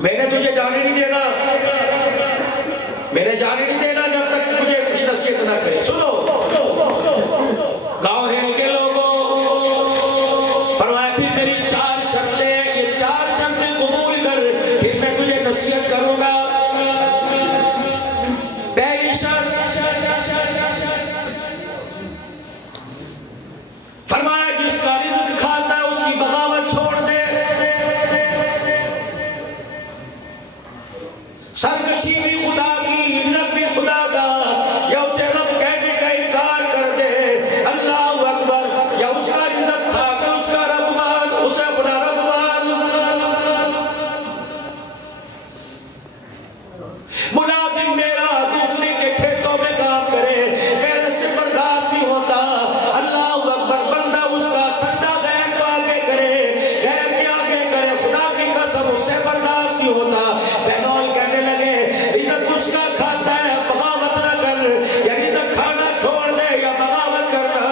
میں نے تجھے جانے نہیں دینا، میں نے جانے نہیں دینا جب تک مجھے کچھ نصیحت نہ کرے. سنو گاؤں ہے کے لوگوں، فرمایا پھر میری 4 شرطیں، یہ 4 شرطیں قبول کر پھر میں تجھے نصیحت کروں گا. پہلی شرط فرمایا جس کا رزق کھاتا ہے اس کی بغاوت چھوڑ دے، سرکشی بھی خدا کی، عزت بھی خدا کا، یا اسے رب کہنے کا انکار کر دے، اللہ اکبر، یا اس کا رزق کھا کے اس کا رب مان، اسے اپنا رب مان. ملازم میرا دوسرے کے کھیتوں میں کام کرے، میرے سے برداشت نہیں ہوتا. اللہ اکبر، بندہ اس کا سجدہ غیر کو آگے کرے، غیر کے آگے کرے، خدا کی قسم اس سے برداشت نہیں ہوتا. بہنول کہنے لگے رزق اس کا کھاتا ہے، بغاوت نہ کر، یا رزق کھانا چھوڑ دے یا بغاوت کرنا.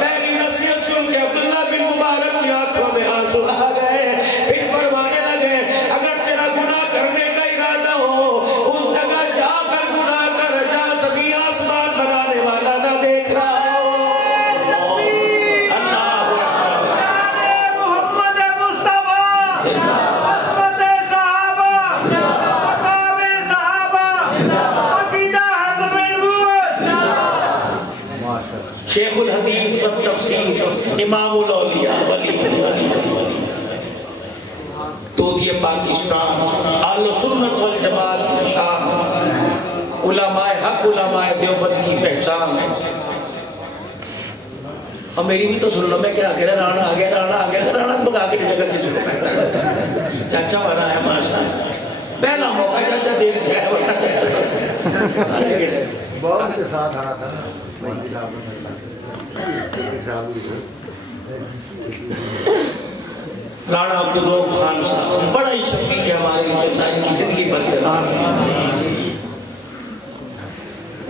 میری نصیحت سن کے عبداللہ بن مبارک کی آنکھوں میں آنسو آ گئے، پھر فرمانے لگے اگر تیرا گناہ کرنے کا ارادہ ہو اس جگہ جا کر گناہ کر، جہاں زمین آسمان بنانے والا نہ دیکھ رہا ہو. محمد مصطفیٰ، عظمت صحابہ، مقام صحابہ، عقیدہ حزب نبوت. شیخ الحدیث والتفسیر، امام الاولیاء، ولی توتیہ پاکستان، اہل سنت والجماعت کی شان، علماء حق، علماء دیوبند کی پہچان ہے. اور میری بھی تو سن لو، میں کیا کہہ رہا، رانا آ گیا، رانا آ گیا، رانا بگا کے جگہ کسی کو پہنا چاچا بنا ہے ماشاء اللہ. پہلا موقع چاچا دیر سے ہے، بہت کے ساتھ آ رہا تھا نا مہندی صاحب نے رانا عبدالرؤف خان صاحب بڑا ہی شفیق ہے ہمارے لیے، ان کی زندگی برقرار.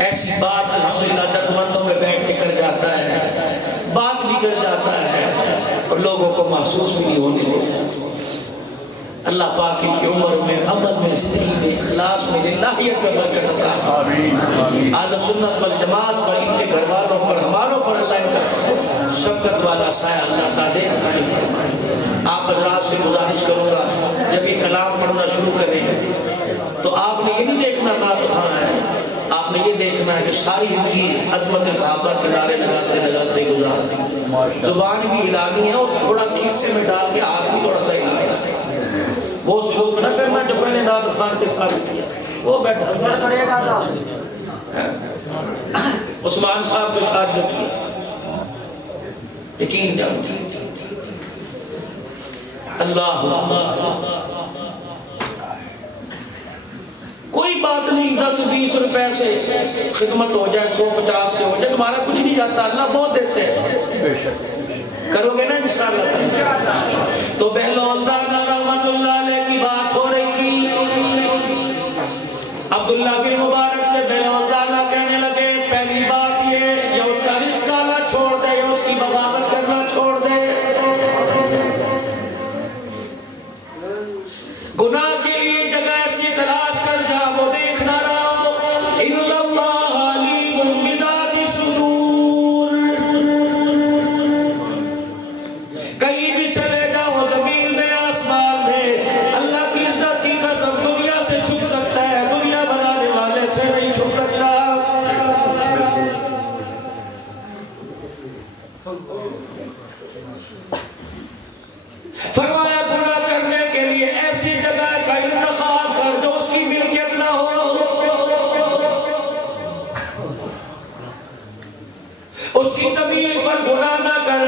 ایسی بات الحمدللہ درد میں بیٹھ کے کر جاتا ہے، بات بھی کر جاتا ہے اور لوگوں کو محسوس بھی نہیں ہونے دیتا. اللہ پاک کی عمر میں، عمل میں، زندگی میں، اخلاص میں، للہیت میں برکت عطا فرمائے. اہل سنت والجماعت پر، ان کے گھر والوں پر، ہماروں پر اللہ ان کا شفقت والا سایہ اللہ تعالی قائم فرمائے. آپ حضرات سے گزارش کروں گا جب یہ کلام پڑھنا شروع کریں تو آپ نے یہ نہیں دیکھنا نعت خواں ہے، آپ نے یہ دیکھنا ہے کہ ساری زندگی عظمت صحابہ کے نعرے لگاتے لگاتے گزار. زبان بھی ہلانی ہے اور تھوڑا حصے میں ڈال کے ہاتھ بھی تھوڑا سا ہلانا ہے. وہ سلوک نہ کرنا جو میں نے نعت خواں کے ساتھ کیا. وہ بیٹھا کرے گا عثمان صاحب کے ساتھ جو کیا، یقین جانتے اللہ کوئی بات نہیں، 10-20 روپے سے خدمت ہو جائے، 150 سے ہو جائے، تمہارا کچھ نہیں جاتا، اللہ بہت دیتے ہیں. کرو گے نا انشاءاللہ. تو بہلول دادا رحمت اللہ علیہ کی بات ہو رہی تھی. عبداللہ بن مبارک سے بہلول دادا کہنے لگے پہلی بات یہ، یا اس کا رزق کھانا چھوڑ دے یا اس کی بغاوت کرنا چھوڑ دے. گناہ کے لیے جگہ ایسی تلاش کر جا، وہ دیکھنا رہو. ان اللہ علیم بذات الصدور. کہیں بھی چلے جاؤ، زمین میں، آسمان میں، اللہ کی عزت کی قسم دنیا سے چھپ سکتا ہے، دنیا بنانے والے سے نہیں چھپ سکتا. فرمایا گناہ کرنے کے لیے ایسی جگہ کا انتخاب کر جو اس کی ملکیت نہ ہو، اس کی زمین پر گناہ نہ کر،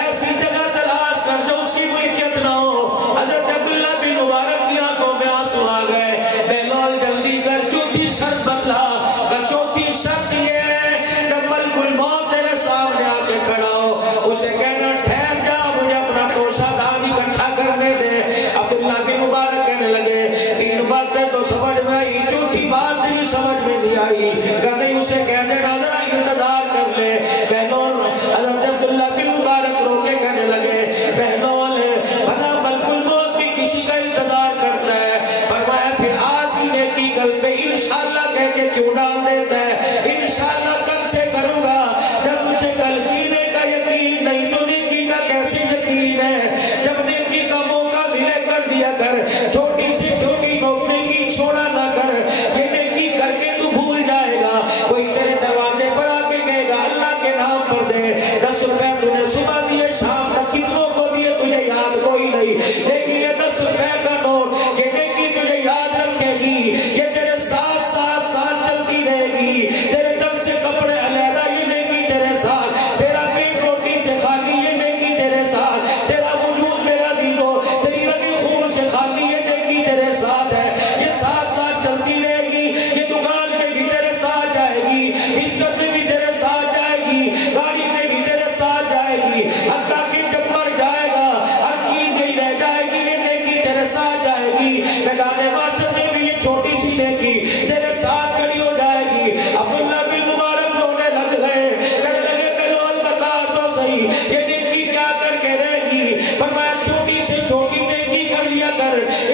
ایسی جگہ تلاش کر جو اس کی ملکیت نہ ہو. حضرت عبداللہ بن مبارک کی آنکھوں میں آنسو آ گئے. بہلول جلدی کر، چوتھی شرط بتلا. چوتھی شرط یہ ہے جب ملک الموت تیرے سامنے آ کے کھڑا ہو، اسے کہنا ٹھہر جا، مجھے اپنا توشہ دان اکٹھا کرنے دے. عبداللہ بن مبارک کہنے لگے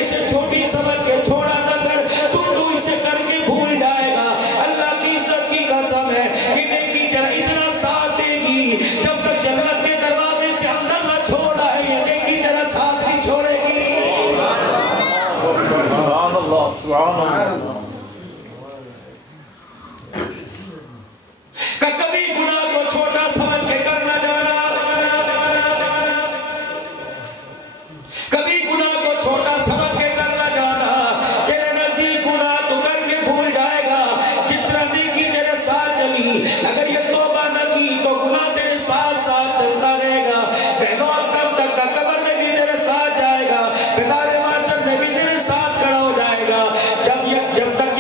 اسے چھوٹی سمجھ کے چھوڑا نہ کر، تو اسے کر کے بھول جائے گا۔ اللہ کی عزت کی قسم ہے کہ نیکی اتنا ساتھ دے گی جب تک جنت کے دروازے سے اندر نہ چھوڑ آئے، یہ نیکی ذرا ساتھ نہیں چھوڑے گی۔ سبحان اللہ سبحان اللہ۔ کبھی گناہ کو چھوٹا سمجھ کے کرنا جانا، کبھی گناہ کو چھوٹا سمجھ کے کرنا جانا، تیرے نزدیک گناہ تو کر کے بھول جائے گا جس طرح نیکی تیرے ساتھ چلی۔ اگر یہ توبہ نہ کی تو گناہ تیرے ساتھ ساتھ چلتا رہے گا۔ بہنوں کب تک کا قبر میں بھی تیرے ساتھ جائے گا، بیدار معاشر میں بھی تیرے ساتھ کھڑا ہو جائے گا۔ جب تک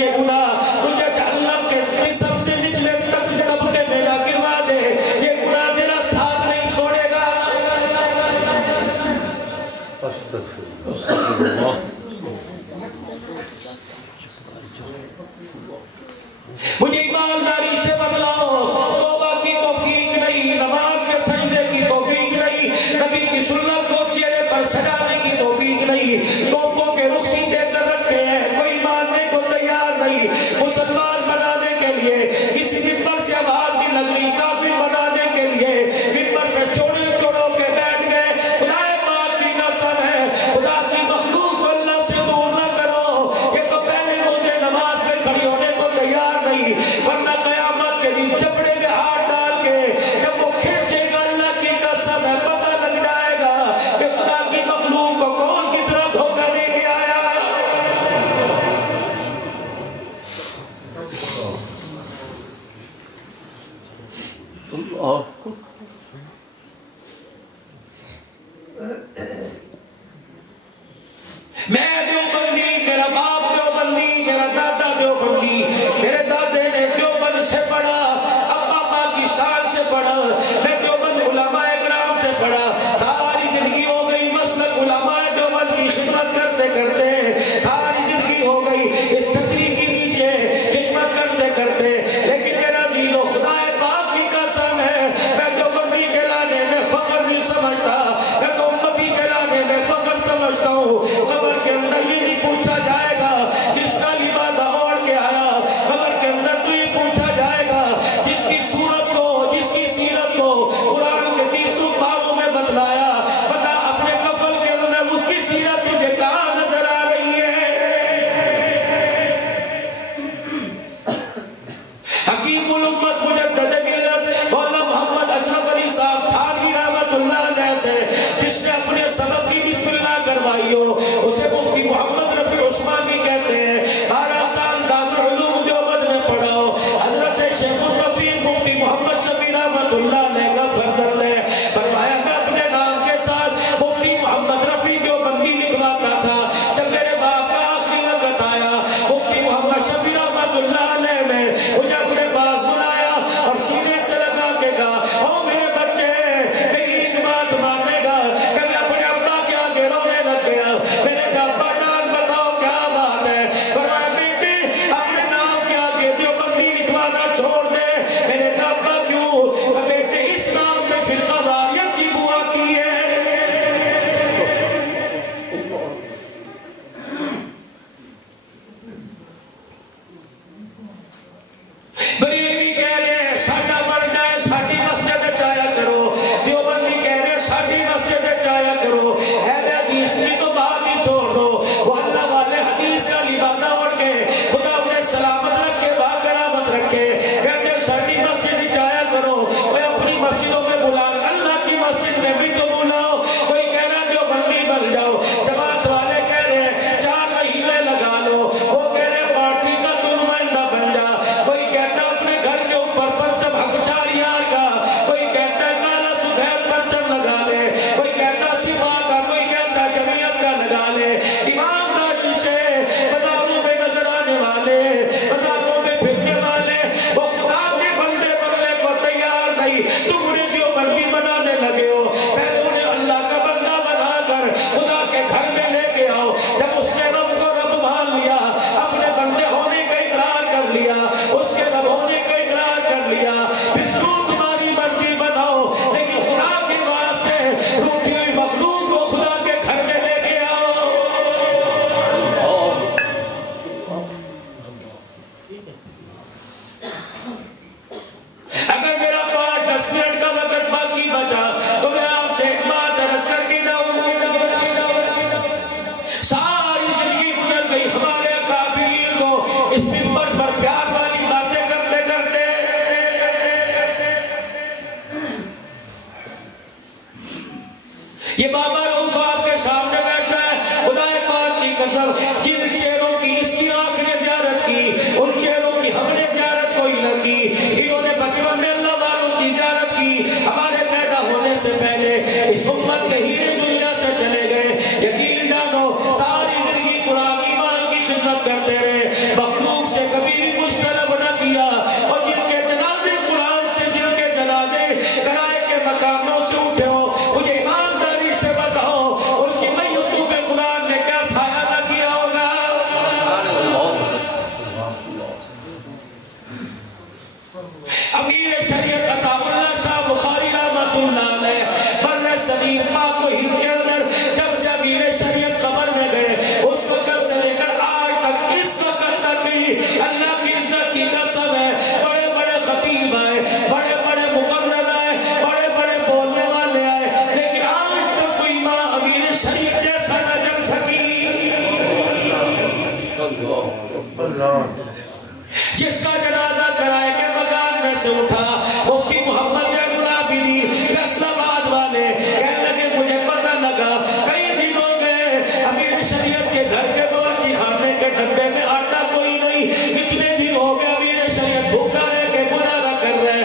جس کا جنازہ کرائے کے مکان میں سے اٹھا مفتی محمد زین العابدین اسلام آباد والے کہنے لگے مجھے پتہ لگا کئی دن ہو گئے امیر شریعت کے گھر کے باورچی خانے کے ڈبے میں آٹا کوئی نہیں، کتنے دن ہو گئے امیر شریعت بھوکا رہ کے گزارا کر رہے۔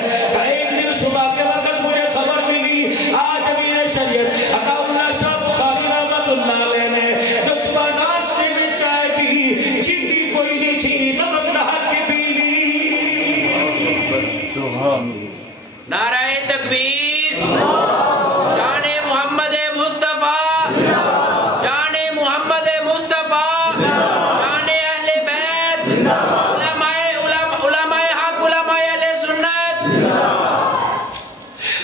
ایک دن صبح کے وقت مجھے خبر ملی آج امیر شریعت عطا اللہ شاہ بخاری رحمت اللہ علیہ نے جو صبح ناشتے میں چائے پی، چینی کوئی نہیں تھی، نمک نہا کے پی لی۔ نعرہ تکبیر، شان محمد مصطفیٰ، شان محمد مصطفیٰ، شان اہل بیت، علماء حق، علماء اہل سنت۔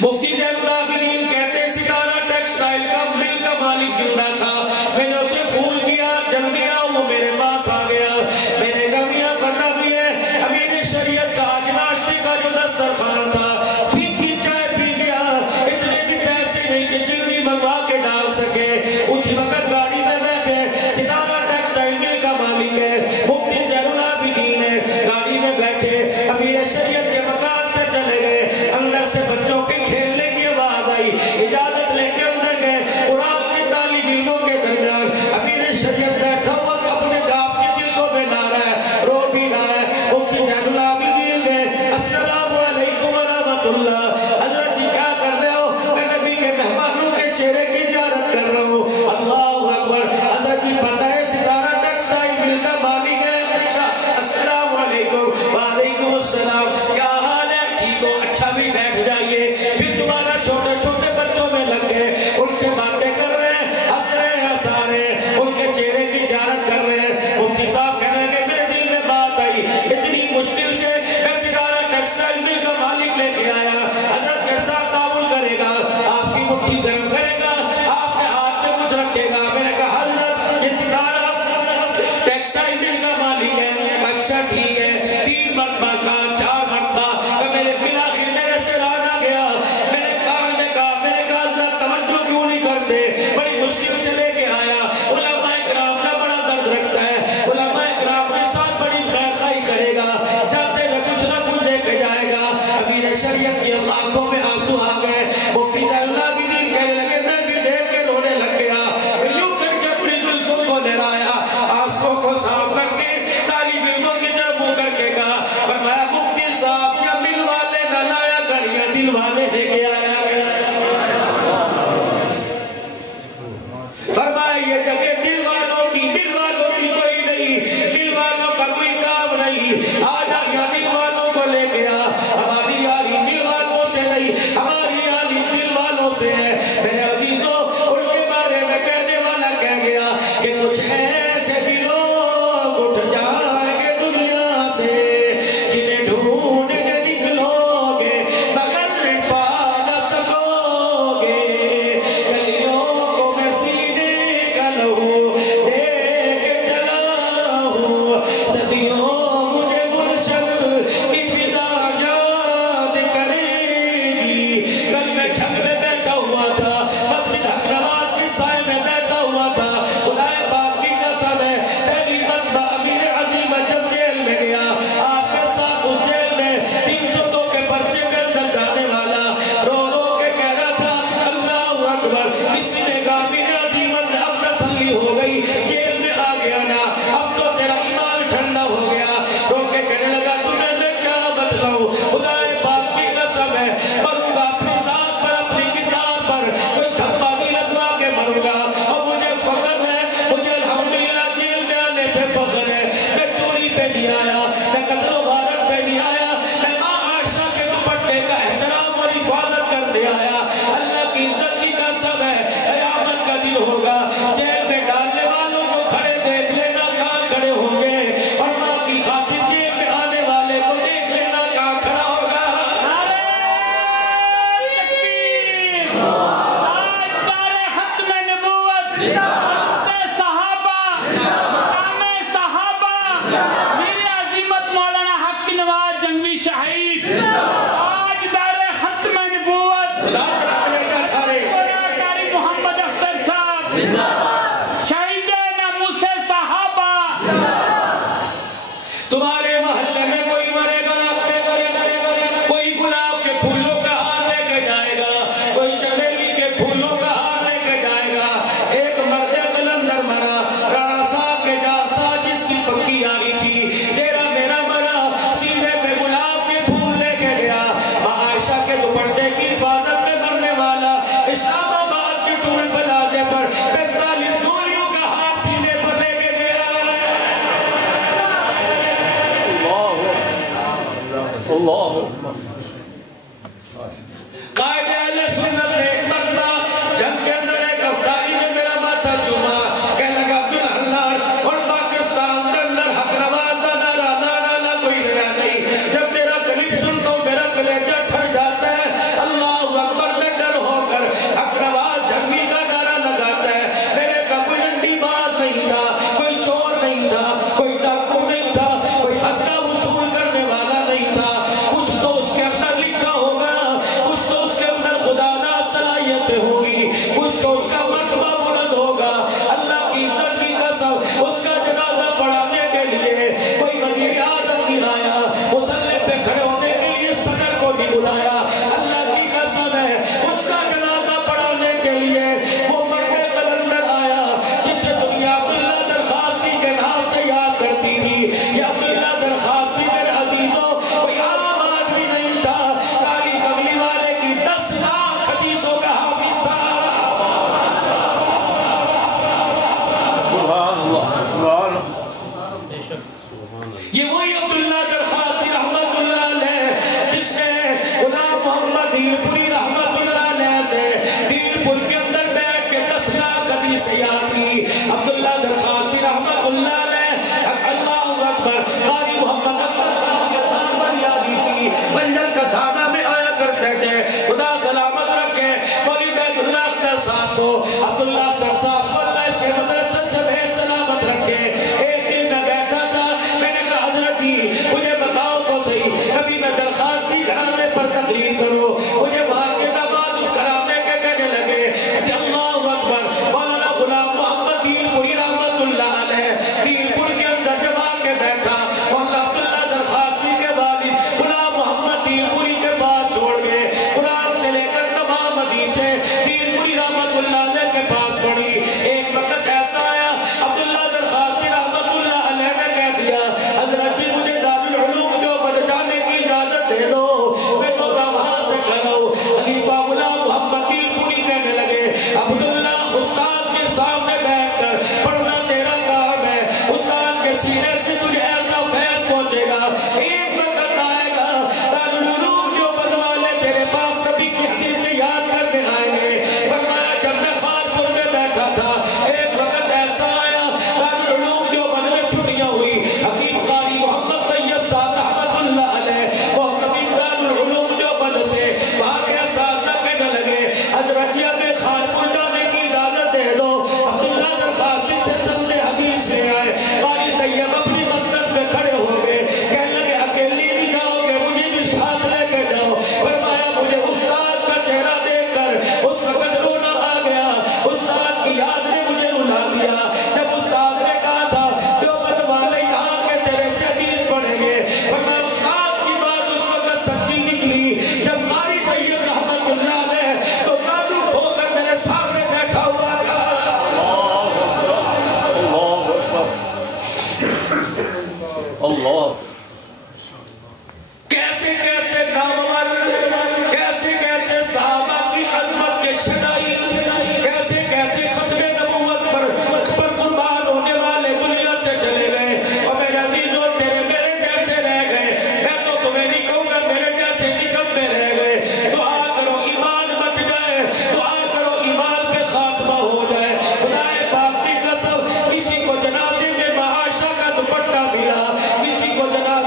مفتی زین العابدین کہتے ہیں ستارہ ٹیکسٹائل کا مل کا مالک زندہ تھا، میں نے اسے پھول کیا، جلدی آؤ، وہ میرے پاس آ گیا، میں نے کہا میاں پتہ بھی ہے امیر شریعت کا آج ناشتے کا جو دسترخوان تھا پھیکی چائے پی گیا، اتنے بھی پیسے نہیں کہ چینی منگوا کے ڈال سکے۔ اسی وقت گاڑی میں بیٹھے، ستارہ ٹیکسٹائل مل کا مالک ہے مفتی زین العابدین ہے، گاڑی میں بیٹھے امیر شریعت کے مکان پہ چلے گئے، اندر سے بچوں کے کھیلنے کی آواز آئی، اجازت لے کے اندر گئے، قرآن کے طالب علموں کے درمیان امیر شریعت بیٹھا ہوا اپنے داپ کے دل کو بنا رہا ہے، رو بھی رہا ہے۔ مفتی زین العابدین گئے، السلام علیکم ورحمۃ اللہ، حضرت جی کیا کر رہے ہو؟ میں نبی کے مہمانوں کے چہرے کی زیارت کر رہا ہوں۔ اللہ اکبر، حضرت جی پتہ ہے ستارہ ٹیکسٹائل مل کا مالک ہے؟ اچھا، السلام علیکم۔ وعلیکم السلام، کیا حال ہے؟ ٹھیک ہو؟ اچھا بھی بیٹھ جائیے۔ پھر دوبارہ چھوٹے چھوٹے بچوں میں لگ گئے، ان سے باتیں کر رہے ہیں، ہنس رہے ہیں، ہنسا رہے ہیں، ان کے چہرے کی زیارت کر رہے ہیں۔ مفتی صاحب کہنے لگے میرے دل میں بات آئی، اتنی مشکل سے میں ستارہ ٹیکسٹائل مل کا مالک لے کے آیا، حضرت کے ساتھ تعاون کرے گا، آپ کی مٹھی گرم کرے گا، آپ کے ہاتھ میں کچھ رکھے گا۔ میں نے کہا حضرت یہ ستارہ ٹیکسٹائل مل کا مالک ہے۔ اچھا ٹھیک ہے، 3 مرتبہ کہا، 4 مرتبہ کہ میرے بلاخر میرے سے رانا گیا، میرے کان میں کہا، میں نے کہا حضرت توجہ کیوں نہیں کرتے، بڑی مشکل سے لے کے آیا، علماء کرام کا بڑا درد رکھتا ہے، علماء کرام کے ساتھ بڑی خیر خواہی کرے گا، جاتے میں کچھ نہ کچھ دے کے جائے گا۔ امیر شریعت کی آنکھوں میں آنسو آ گئے، مفتی زین العابدین کہنے لگے میں بھی دیکھ کے رونے لگ گیا، یوں کر کے اپنی زلفوں کو لہرایا، آنسوں کو صاف کر کے طالب علموں کی طرف منہ کر کے کہا، فرمایا مفتی صاحب یا مل والے نہ لایا کر یا دل والے دے کے آیا فرمایا یہ جگہ دل والوں کی کوئی نہیں، دل والوں کا کوئی کام نہیں، آج یا دل والوں کو لے کے آ، ہماری یاری دل والوں سے نہیں، ہماری یاری دل والوں سے ہے۔ میرے عزیزوں ان کے بارے میں کہنے والا کہہ گیا کہ کچھ ایسے بھی لوگ اٹھ جائیں گے دنیا سے جنہیں ڈھونڈ کے نکلو گے مگر پا نہ سکو گے، گلیوں کو میں سینے کا لہو دے کے چلا ہوں، صدیوں مجھے گلشن کی فضا یاد کرے گی۔ کل میں چھت میں بیٹھا ہوا تھا، مسجد حق نواز کی سائے میں بیٹھا ہوا تھا، خدائے پاک کی قسم ہے پہلی مرتبہ امیر عظیم جب جیل میں گیا، آپ کے ساتھ اس جیل میں 302 کے پرچے میں اندر جانے والا رو رو کے کہہ رہا تھا اللہ اکبر، کسی نے کہا امیر عظیم اب تسلی ہو گئی، جیل میں آ گیا نا، اب تو تیرا ایمان ٹھنڈا ہو گیا، رو کے کہنے لگا تمہیں میں کیا بتلاؤں، خدائے پاک کی قسم ہے مروں گا اپنی ذات پر، اپنی کتاب پر، کوئی دھبا بھی لگوا کے مروں گا، اور مجھے فخر ہے، مجھے الحمدللہ جیل میں آنے پہ فخر ہے، میں چوری پہ نہیں آیا، میں قتل و غارت پہ نہیں آیا، میں ماں عائشہ کے دوپٹے کا احترام اور حفاظت کرتے آیا، اللہ کی عزت کی قسم ہے قیامت کا دن ہوگا، جیل میں ڈالنے والوں کو کھڑے دیکھ لینا کہاں کھڑے ہوں گے، اور ماں کی خاطر جیل میں آنے والے کو دیکھ لینا کہاں کھڑا ہوگا۔ شہید آج دار ختم نبوت کاری محمد اختر صاحب، شہید ناموس صحابہ، تمہارے محلے میں کوئی مرے گا، کوئی گلاب کے پھولوں کا ہار لے کے جائے گا، کوئی چمیلی کے پھولوں کا ہار لے کے جائے گا۔ ایک مرد قلندر مرا، رانا صاحب کے جاسا جس کی پکی آگی تھی، تیرا میرا مرا، سینے پہ گلاب کے پھول لے کے گیا، عائشہ کے دوپٹے کی حفاظت میں مرنے والا، اسلام آباد کے ٹول پلازے پر 45 گولیوں کا ہاتھ سینے پر لے کے گیا۔ اللہ قائد اہل سنت نے ایک مرتبہ جنگ کے اندر ایک افطاری میں میرا ماتھا چوما، کہنے لگا عبدالحلال اور پاکستان کے اندر حق نواز کا نعرہ نہ ڈالا کوئی نیا نہیں، جب تیرا کلپ سن تو میرا کلیجہ ٹھر جاتا ہے، اللہ اکبر سے ڈر ہو کر حق نواز جنگی کا نعرہ لگاتا ہے۔ میرے کا کوئی انڈی باز نہیں تھا، کوئی چور نہیں تھا، کوئی ڈاکو نہیں تھا، کوئی حدہ وصول کرنے والا نہیں تھا، کچھ تو اس کے اندر لکھا ہوگا، کچھ تو اس کے اندر خدا نہ صلاحیت ہوگی، کچھ تو اس کا مرتبہ بلند ہوگا۔ اللہ کی عزت کی قسم اس کا جنازہ پڑھانے کے لیے کوئی وزیر اعظم نہیں آیا، مصلی پہ کھڑے ہونے کے لیے صدر کو نہیں بلایا، اللہ کی قسم ہے اس کا جنازہ پڑھانے کے لیے وہ مرد قلندر آیا جسے دنیا عبداللہ درخواستی کے نام سے یاد کرتی تھی۔ یہ عبداللہ درخواستی میرے عزیزوں کوئی عام آدمی نہیں تھا، کالی کملی والے کی 10 لاکھ حدیثوں کا حافظ تھا۔ سبحان اللہ سبحان اللہ۔ یہ وہی عبداللہ درخواستی رحمت اللہ علیہ جس نے غلام محمد دیرپوری رحمت اللہ علیہ سے دیرپور کے اندر بیٹھ کے 10 لاکھ حدیث یاد کی۔ عبداللہ درخواستی رحمت اللہ علیہ اللہ اکبر قاری محمد اختر صاحب کے ساتھ بنیادی تھی، بنجل کسانہ میں آیا کرتے تھے، خدا سلامت رکھے مولی بیت اللہ اختر صاحب کو، عبداللہ اختر صاحب کو اللہ اس کے مدرسے سے بہت سلامت رکھے۔ ایک دن میں بیٹھا تھا، میں نے کہا حضرت جی مجھے بتاؤ تو صحیح، کبھی میں درخواستی گھرانے پر تقریر کروں، مجھے وہاں کے نماز اس گھرانے کے کہنے لگے کہ اللہ اکبر مولانا غلام محمد دیرپوری رحمت اللہ علیہ دیرپور کے اندر جب آ کے بیٹھا، مولانا عبداللہ درخواستی کے والد غلام محمد دیرپوری کے پاس چھوڑ گئے، قرآن سے لے کر تمام حدیثیں دیرپوری رحمت اللہ علیہ کے پاس پڑھی۔ ایک وقت ایسا آیا عبداللہ درخواستی رحمت اللہ علیہ نے کہہ دیا حضرت جی مجھے دارالعلوم جو بن جانے کی اجازت دے دو، میں تو وہاں سے کروں۔ خلیفہ غلام محمد دیرپوری کہنے لگے عبداللہ استاد کے سامنے بیٹھ کر پڑھنا تیرا کام ہے، استاد کے سینے سے تجھے ایسا فیض پہنچے گا، ایک وقت آئے گا دارالعلوم جو بن والے تیرے پاس نبی کی حدیثیں یاد کرنے آئیں گے۔ فرمایا جب میں خانپور میں بیٹھا تھا ایک وقت ایسا آیا دارالعلوم جو بن میں چھٹیاں ہوئی، حکیم قاری محمد طیب صاحب رحمت اللہ علیہ وہ طبیب دارالعلوم جو بن سے وہاں کے اساتذہ کہنے لگے حضرت جی ہمیں خانپور جانے کی اجازت دے دو۔ عبداللہ درخواستی سے سند حدیث لے آئے، قاری طیب اپنی مسند پہ کھڑے ہو گئے، کہنے لگے اکیلی نہیں جاؤ گے مجھے بھی ساتھ لے کے جاؤ۔ فرمایا مجھے استاد کا چہرہ دیکھ کر اس وقت رونا آ گیا، استاد کی یاد نے مجھے رلا دیا۔ جب استاد نے کہا تھا دیوبند والے یہاں کے تیرے سے حدیث پڑھیں گے، فرمایا استاد کی بات اس وقت سچی نکلی جب قاری طیب رحمت اللہ علیہ تو زانو ہو کر میرے سامنے بیٹھا ہوا تھا۔ اللہ اکبر اللہ کیسے کیسے نامور، کیسے کیسے صحابہ کی عظمت کے شنائی، کیسے کیسے ختم نبوت پر قربان ہونے والے دنیا سے چلے گئے، اور میرے عزیزوں تیرے میرے جیسے رہ گئے۔ میں تو تمہیں نہیں کہوں گا میرے جیسے نکمے رہ گئے۔ دعا کرو ایمان بچ جائے، دعا کرو ایمان پہ خاتمہ ہو جائے۔ خدا پاک کی قسم کسی کو جنازے میں معاشہ کا دوپٹہ ملا، کسی کو جنازے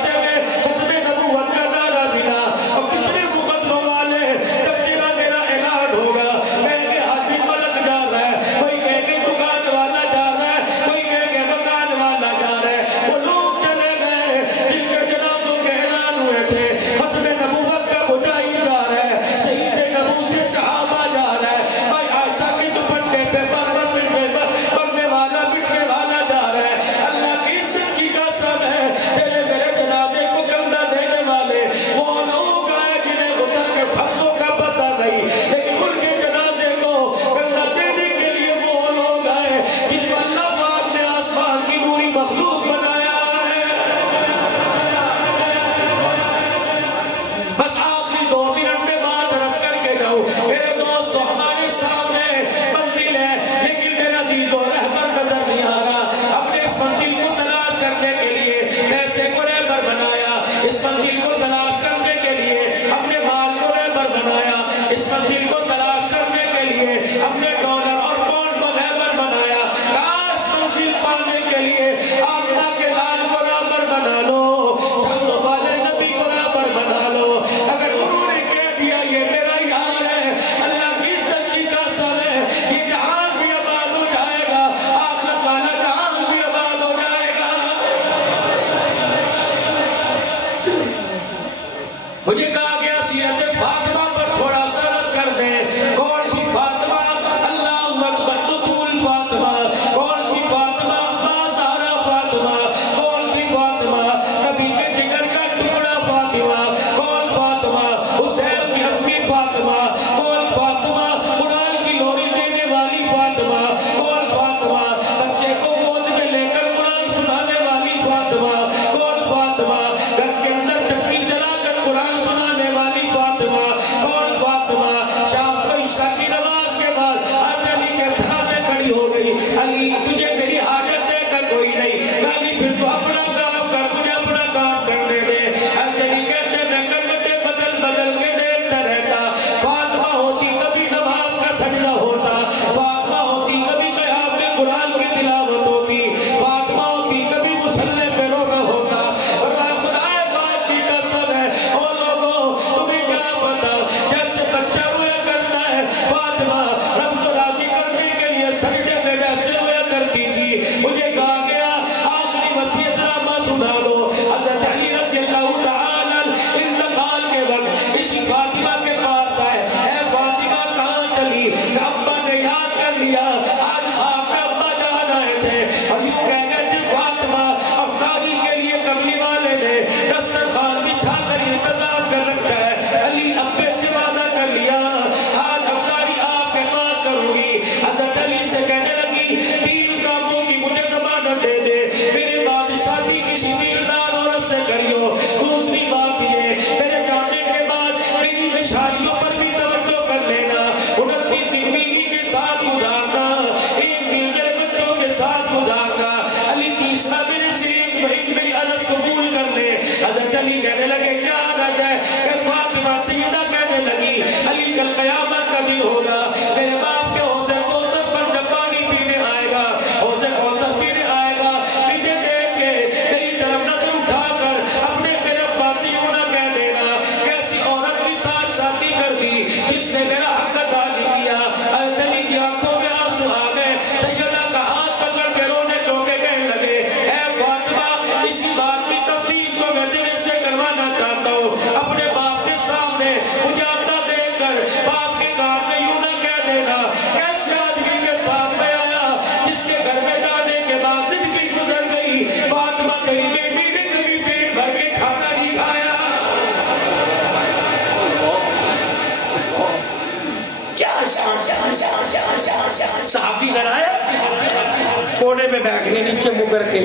پہ بیٹھ گئے نیچے منہ کر کے.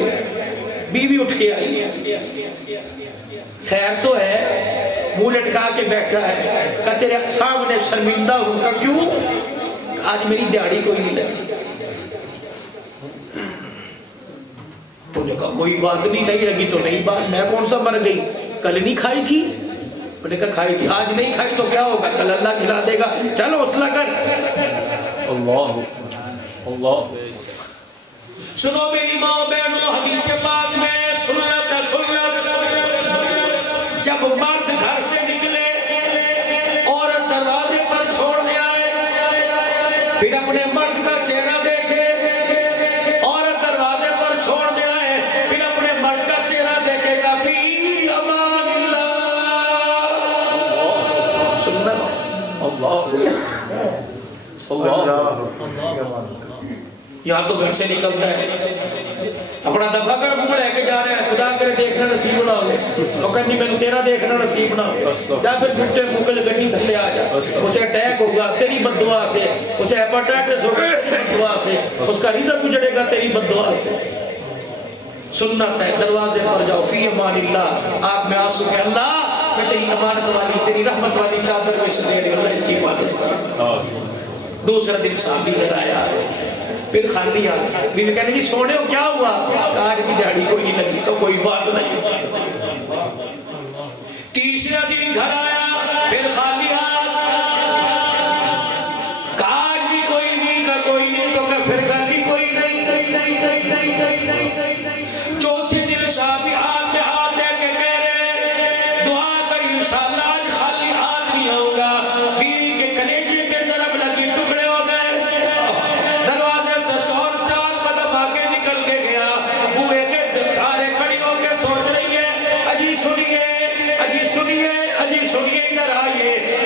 بیوی اٹھ کے آئی, خیر تو ہے, منہ لٹکا کے بیٹھا ہے. کہ تیرے سامنے شرمندہ ہوں. کہ کیوں؟ آج میری دیہڑی کوئی نہیں لگی. تو نے کہا کوئی بات نہیں لگی تو نہیں بات, میں کون سا مر گئی, کل نہیں کھائی تھی؟ انہوں نے کہا کھائی تھی. آج نہیں کھائی تو کیا ہوگا, کل اللہ کھلا دے گا, چلو حوصلہ کر. اللہ اللہ. سنو میری ماں بہنوں, حدیث پاک میں سنت جب مرد گھر سے نکلے عورت دروازے پر چھوڑنے آئے, پھر اپنے مرد کا چہرہ دیکھے. عورت دروازے پر چھوڑنے آئے, پھر اپنے مرد کا چہرہ دیکھے گا. فی امان اللہ. اللہ یہاں تو گھر سے نکلتا ہے, اپنا دفعہ کر منہ لے کے جا رہے ہیں, خدا کرے دیکھنا نصیب نہ ہو. تو کہنی میں تیرا دیکھنا نصیب نہ ہو. یا پھر پھٹے مکل گڈی تھلے آ جا, اسے اٹیک ہوگا تیری بد دعا سے, اسے ہیپاٹائٹس ہوگا تیری دعا سے, اس کا رزق اجڑے گا تیری بد دعا سے. سنت ہے, دروازے پر جاؤ. فی امان اللہ, آنکھ میں آنسو کہ اللہ میں تیری امانت والی, تیری رحمت والی چادر میں سے دے رہی, اللہ اس کی حفاظت کر. دوسرا دن صحابی ادھر آیا, پھر خالی آ. بیوی کہنے جی سونے ہو, کیا ہوا؟ آج بھی دیہڑی کوئی نہیں لگی تو کوئی بات نہیں. تیسرا دن گھر آیا, پھر خالی ہاتھ. آج بھی کوئی نہیں, کا کوئی نہیں تو کہ پھر گھر بھی کوئی نہیں. چوتھے دن صحابی ہاتھ میں ہاتھ دے کے کہہ رہے دعا کر انشاءاللہ آج خالی ہاتھ نہیں آؤں گا. بیوی کے کلیجے میں ضرب لگی, ٹکڑے ہو گئے. دروازے سے شور 4 قدم آگے نکل کے گیا. بوئے کے سارے کھڑی ہو کے سوچ رہی ہے, اجی سنیے, اجی سنیے, اجی سنیے, ادھر آئیے.